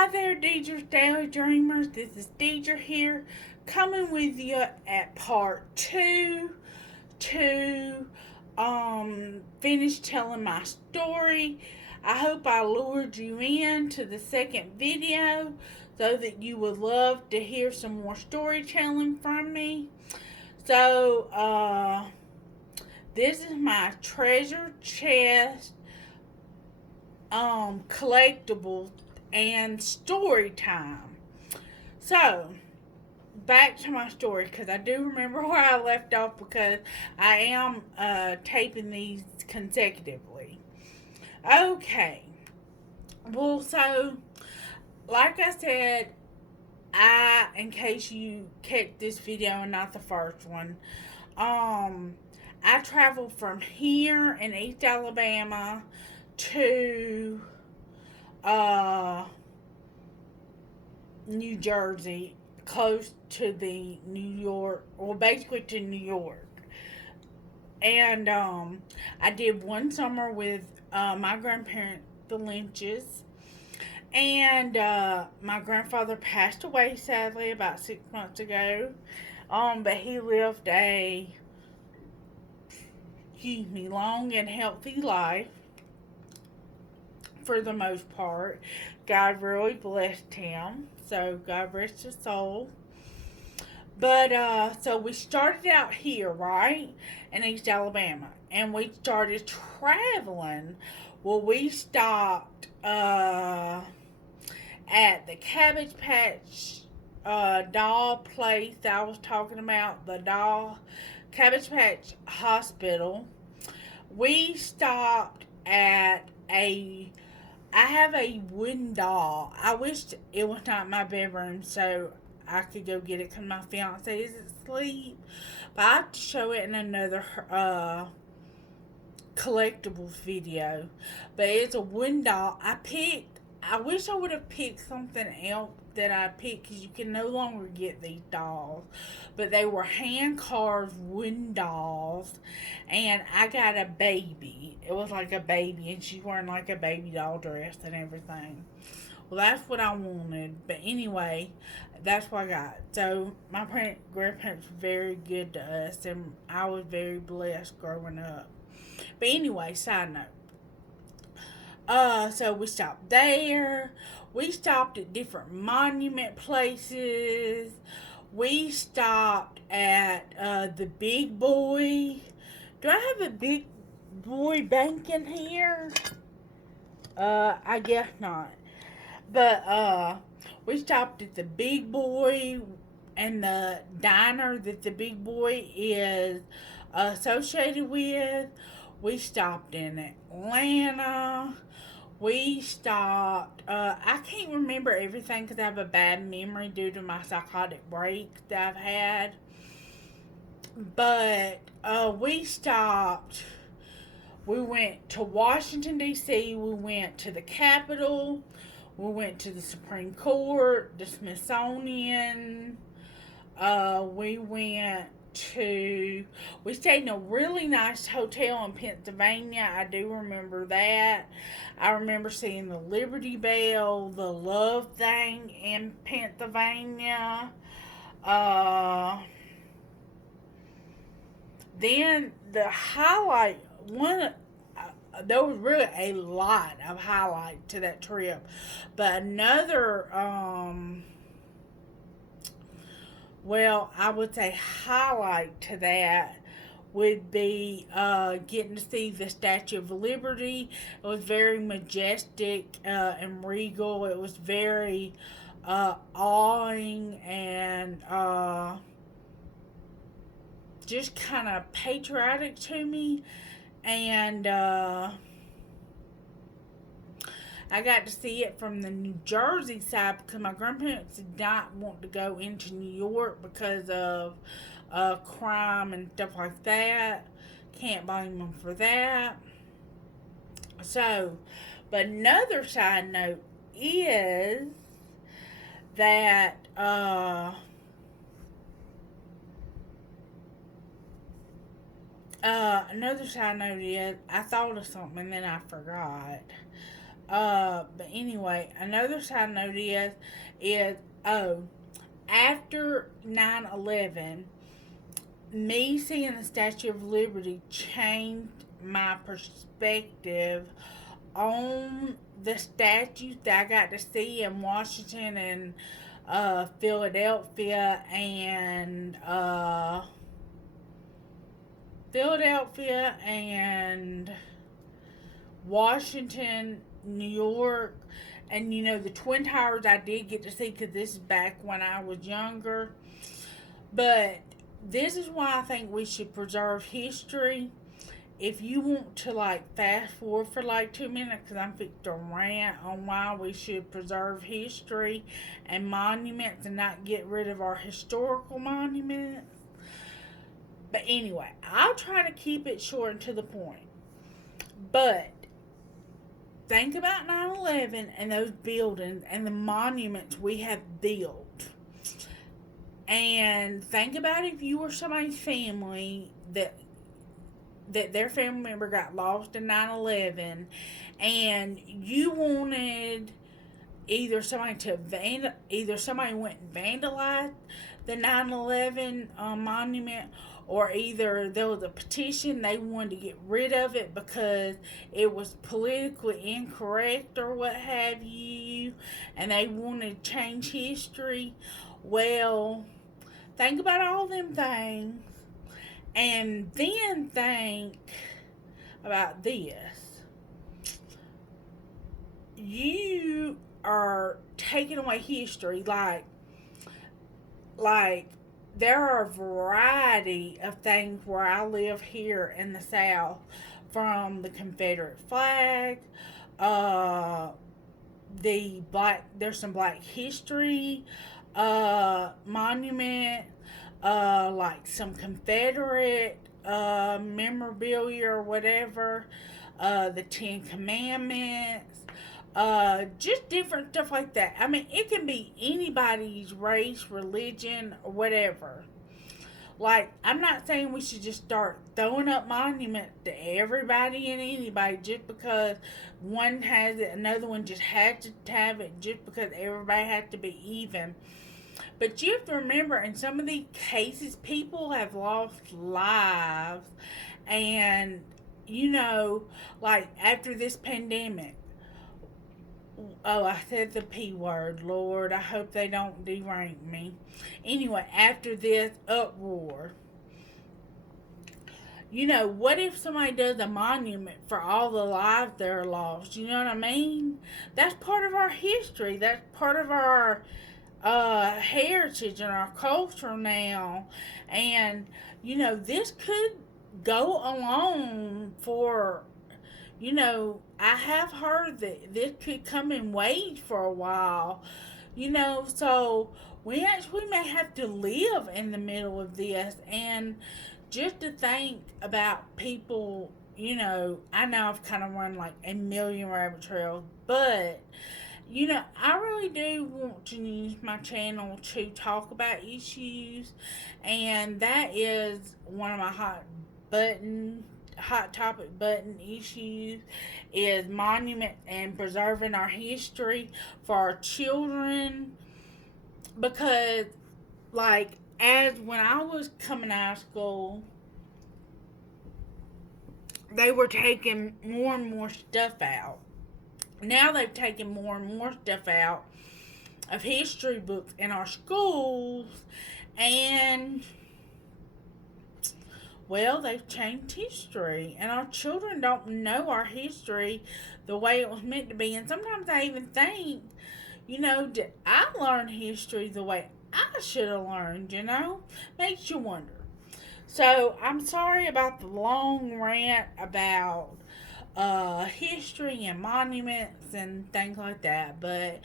Hi there, Deidre's Daily Dreamers. This is Deidre here, coming with you at part two to finish telling my story. I hope I lured you in to the second video so that you would love to hear some more storytelling from me. So, this is my treasure chest collectible and story time. So, back to my story because I do remember where I left off because I am taping these consecutively. Okay. Well, so, like I said, in case you catch this video and not the first one, I traveled from here in East Alabama to New Jersey, close to the New York, well, basically to New York. And I did one summer with my grandparents, the Lynches. And my grandfather passed away, sadly, about 6 months ago. But he lived a, long and healthy life for the most part. God really blessed him. So God rest his soul. But so we started out here, right? In East Alabama. And we started traveling. Well, we stopped at the Cabbage Patch doll place that I was talking about, the doll Cabbage Patch Hospital. We stopped at I have a wooden doll. I wish it was not in my bedroom so I could go get it because my fiance is asleep. But I have to show it in another collectibles video. But it's a wooden doll. I wish I would have picked something else that I picked because you can no longer get these dolls. But they were hand carved wooden dolls. And I got a baby. It was like a baby, and she's wearing like a baby doll dress and everything. Well, that's what I wanted. But anyway, that's what I got. So my grandparents were very good to us, and I was very blessed growing up. But anyway, side note. So we stopped there. We stopped at different monument places. We stopped at the Big Boy. Do I have a Big Boy bank in here? I guess not. But we stopped at the Big Boy and the diner that the Big Boy is associated with. We stopped in Atlanta. We stopped. I can't remember everything because I have a bad memory due to my psychotic breaks that I've had. But we stopped. We went to Washington, D.C. We went to the Capitol. We went to the Supreme Court, the Smithsonian. We went to. We stayed in a really nice hotel in Pennsylvania. I do remember that. I remember seeing the Liberty Bell, the Love thing in Pennsylvania. Then the highlight, there was really a lot of highlight to that trip. But another, well, I would say highlight to that would be getting to see the Statue of Liberty. It was very majestic and regal. It was very awing and just kind of patriotic to me. And I got to see it from the New Jersey side because my grandparents did not want to go into New York because of crime and stuff like that. Can't blame them for that. So, but another side note is that another side note is I thought of something and then I forgot. But anyway, another side note is oh, after 9/11, me seeing the Statue of Liberty changed my perspective on the statues that I got to see in Washington and Philadelphia and Washington, New York, and the Twin Towers I did get to see because this is back when I was younger. But this is why I think we should preserve history. If you want to fast forward for 2 minutes, because I'm fixing to rant on why we should preserve history and monuments and not get rid of our historical monuments. But anyway, I'll try to keep it short and to the point. But think about 9/11 and those buildings and the monuments we have built. And think about if you were somebody's family that their family member got lost in 9/11 and you wanted either somebody went and vandalized the 9/11 monument, or either there was a petition they wanted to get rid of it because it was politically incorrect or what have you, and they wanted to change history. Well, think about all them things and then think about this. You are taking away history. Like there are a variety of things where I live here in the South, from the Confederate flag, there's some Black history monument, like some Confederate memorabilia or whatever, the Ten Commandments, just different stuff like that. I mean, it can be anybody's race, religion, or whatever. I'm not saying we should just start throwing up monuments to everybody and anybody just because one has it, another one just had to have it, just because everybody has to be even. But you have to remember, in some of these cases, people have lost lives. And, after this pandemic, oh, I said the P word, Lord. I hope they don't derank me. Anyway, after this uproar, what if somebody does a monument for all the lives that are lost? You know what I mean? That's part of our history. That's part of our heritage and our culture now. And, this could go along for, I have heard that this could come in waves for a while, so we actually may have to live in the middle of this. And just to think about people, I know I've kind of run a million rabbit trails, but I really do want to use my channel to talk about issues, and that is one of my hot topic button issues, is monument and preserving our history for our children. Because as when I was coming out of school, they were taking more and more stuff out. Now they've taken more and more stuff out of history books in our schools, and well, they've changed history, and our children don't know our history the way it was meant to be. And sometimes I even think, did I learn history the way I should have learned? Makes you wonder. So I'm sorry about the long rant about history and monuments and things like that, but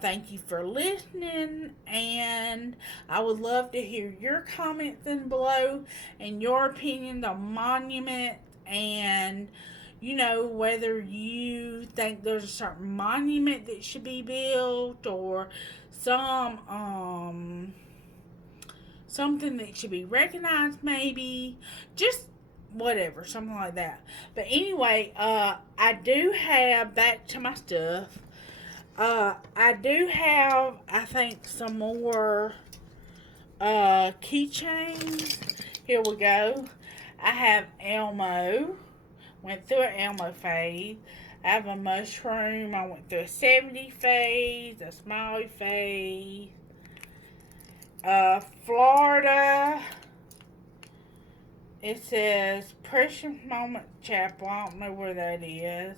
thank you for listening, and I would love to hear your comments in below and your opinions on monuments, and whether you think there's a certain monument that should be built, or something that should be recognized, maybe. Just whatever, something like that. But anyway, I do have, back to my stuff. I do have, I think, some more keychains. Here we go. I have Elmo. Went through an Elmo phase. I have a mushroom. I went through a 70 phase, a smiley phase. Florida. It says Precious Moment Chapel. I don't know where that is.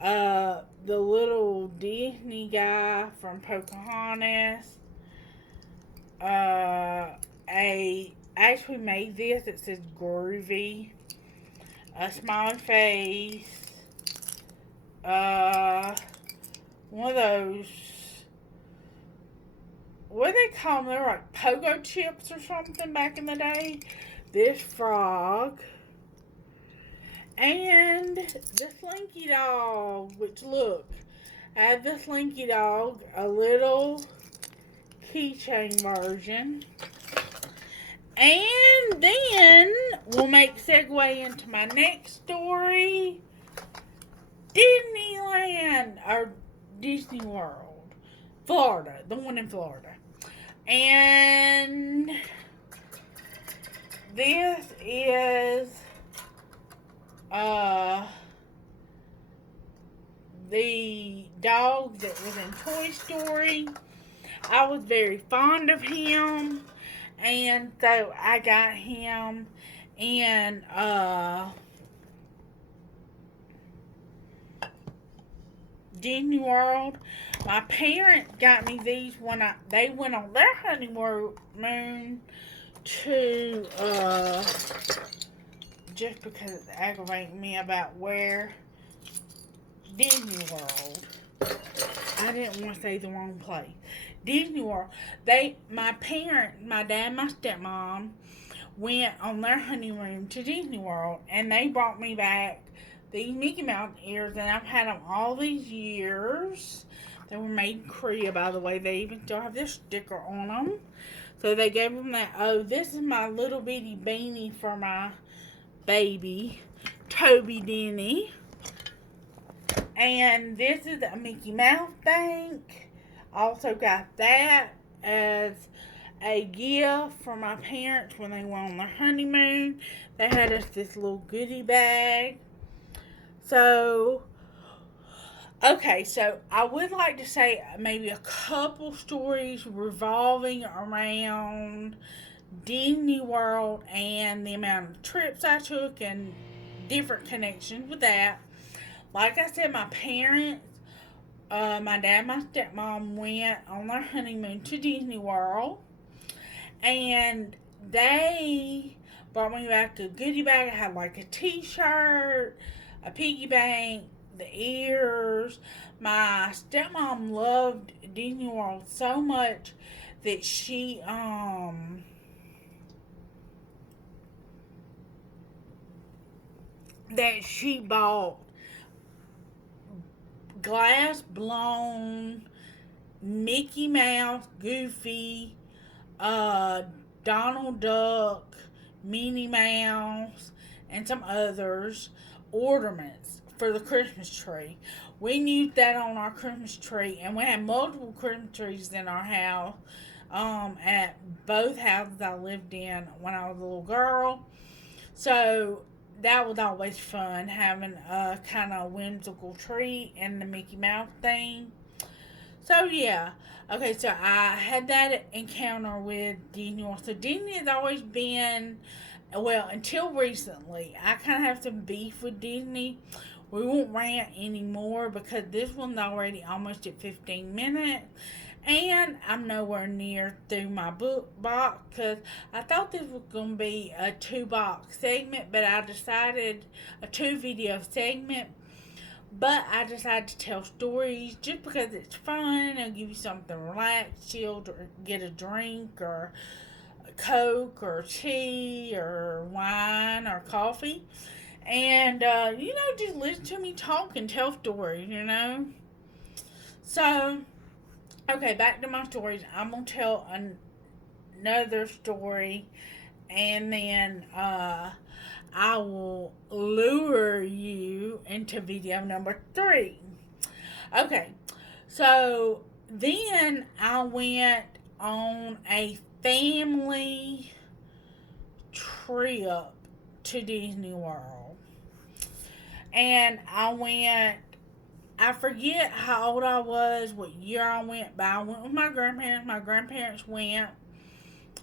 The little Disney guy from Pocahontas. I actually made this. It says Groovy. A smiley face. One of those. What do they call them? They're like pogo chips or something back in the day. This frog. And the Slinky Dog, which look, I have the Slinky Dog, a little keychain version. And then we'll make segue into my next story. Disneyland, or Disney World, Florida, the one in Florida. And this is the dog that was in Toy Story. I was very fond of him, and so I got him in Disney World. My parents got me these when they went on their honeymoon to just because it's aggravating me about where Disney World. I didn't want to say the wrong place. Disney World. My parents, my dad, and my stepmom went on their honeymoon to Disney World, and they brought me back these Mickey Mouse ears, and I've had them all these years. They were made in Korea, by the way. They even still have their sticker on them. So they gave them that. Oh, this is my little bitty beanie for my baby, Toby Denny. And this is a Mickey Mouse bank. Also got that as a gift for my parents when they went on their honeymoon. They had us this little goodie bag. So, okay, so I would like to say maybe a couple stories revolving around Disney World and the amount of trips I took and different connections with that. Like I said, my parents, my dad and my stepmom went on their honeymoon to Disney World, and they brought me back a goodie bag. I had like a t-shirt, a piggy bank, the ears. My stepmom loved Disney World so much that she bought glass blown Mickey Mouse, Goofy, Donald Duck, Minnie Mouse, and some others ornaments for the Christmas tree. We used that on our Christmas tree, and we had multiple Christmas trees in our house at both houses I lived in when I was a little girl. So that was always fun, having a kind of whimsical tree and the Mickey Mouse thing. So yeah, okay, so I had that encounter with Disney World. So Disney has always been, well, until recently, I kind of have some beef with Disney. We won't rant anymore because this one's already almost at 15 minutes. And I'm nowhere near through my book box because I thought this was going to be a 2-box segment, but I decided a 2-video segment. But I decided to tell stories just because it's fun. I'll give you something relaxed, chilled, or get a drink or a Coke or tea or wine or coffee. And, just listen to me talk and tell stories, So, okay, back to my stories. I'm going to tell another story. And then, I will lure you into video number 3. Okay, so then I went on a family trip to Disney World. And I forget how old I was, what year I went, but I went with my grandparents. My grandparents went.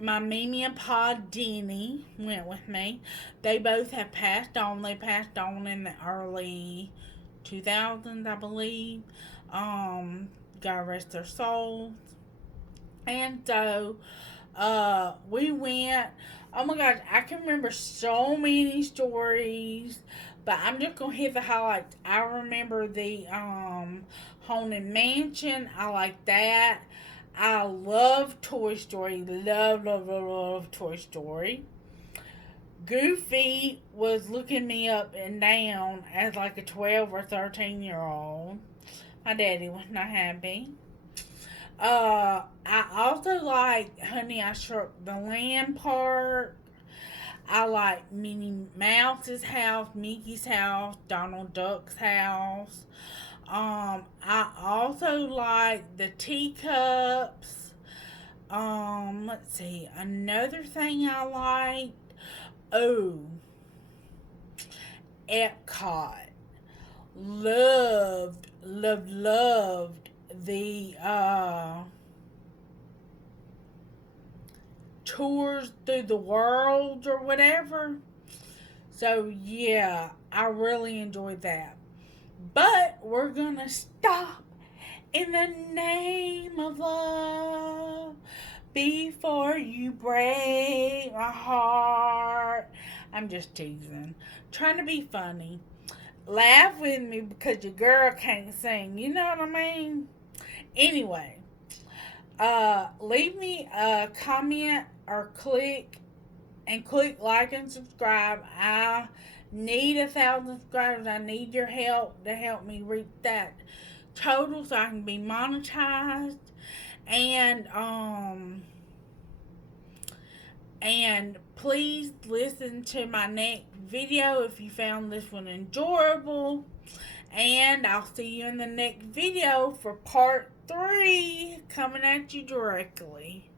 My Mimi and Pa Denny went with me. They both have passed on. They passed on in the early 2000s, I believe. God rest their souls. And so, we went. Oh my gosh, I can remember so many stories, but I'm just gonna hit the highlights. I remember the Haunted Mansion. I like that. I love Toy Story. Love, love, love, love Toy Story. Goofy was looking me up and down as like a 12 or 13-year-old. My daddy was not happy. I also like Honey, I Shrunk the Land Park. I like Minnie Mouse's house, Mickey's house, Donald Duck's house. I also like the teacups. Let's see. Another thing I like. Oh, Epcot. Loved, loved, loved the tours through the world or whatever. So yeah, I really enjoyed that. But we're gonna stop in the name of love before you break my heart. I'm just teasing, trying to be funny. Laugh with me because your girl can't sing. You know what I mean? Anyway, leave me a comment or click like and subscribe. I need 1,000 subscribers. I need your help to help me reach that total so I can be monetized. And please listen to my next video if you found this one enjoyable. And I'll see you in the next video for part 3 coming at you directly.